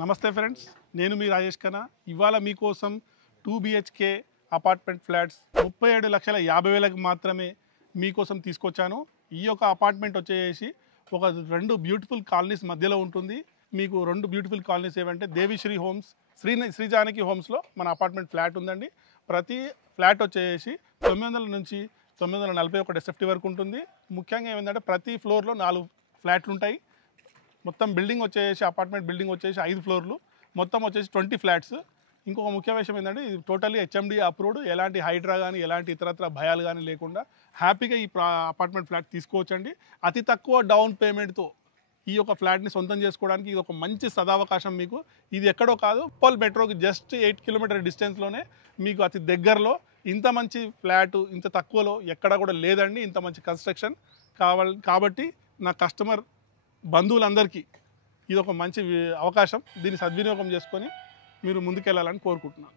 నమస్తే ఫ్రెండ్స్, నేను మీ రాజేష్ ఖన్నా. ఇవాళ మీకోసం 2 BHK అపార్ట్మెంట్ ఫ్లాట్స్ 37,50,000కి మాత్రమే మీకోసం తీసుకొచ్చాను. ఈ యొక్క అపార్ట్మెంట్ వచ్చేసి ఒక 2 బ్యూటిఫుల్ కాలనీస్ మధ్యలో ఉంటుంది. మీకు 2 బ్యూటిఫుల్ కాలనీస్ ఏవంటే దేవిశ్రీ హోమ్స్, శ్రీ జానకి హోమ్స్లో మన అపార్ట్మెంట్ ఫ్లాట్ ఉందండి. ప్రతి ఫ్లాట్ వచ్చేసి 900 నుంచి 941 SFT వరకు ఉంటుంది. ముఖ్యంగా ఏమైందంటే ప్రతి ఫ్లోర్లో 4 ఫ్లాట్లు ఉంటాయి. మొత్తం బిల్డింగ్ వచ్చేసి అపార్ట్మెంట్ బిల్డింగ్ వచ్చేసి 5 ఫ్లోర్లు, మొత్తం వచ్చేసి 20 ఫ్లాట్స్. ఇంకొక ముఖ్య విషయం ఏంటంటే ఇది టోటల్లీ HMD అప్రూవ్డ్. ఎలాంటి హైడ్రా కానీ ఎలాంటి ఇతరత్ర భయాలు కానీ లేకుండా హ్యాపీగా ఈ అపార్ట్మెంట్ ఫ్లాట్ తీసుకోవచ్చండి. అతి తక్కువ డౌన్ పేమెంట్తో ఈ యొక్క ఫ్లాట్ని సొంతం చేసుకోవడానికి ఇది ఒక మంచి సదావకాశం. మీకు ఇది ఎక్కడో కాదు, ఉప్పల్ మెట్రోకి జస్ట్ 8 కిలోమీటర్ డిస్టెన్స్లోనే మీకు అతి దగ్గరలో ఇంత మంచి ఫ్లాట్ ఇంత తక్కువలో ఎక్కడా కూడా లేదండి. ఇంత మంచి కన్స్ట్రక్షన్ కాబట్టి నా కస్టమర్ బంధువులందరికీ ఇది ఒక మంచి అవకాశం. దీన్ని సద్వినియోగం చేసుకొని మీరు ముందుకెళ్ళాలని కోరుకుంటున్నాను.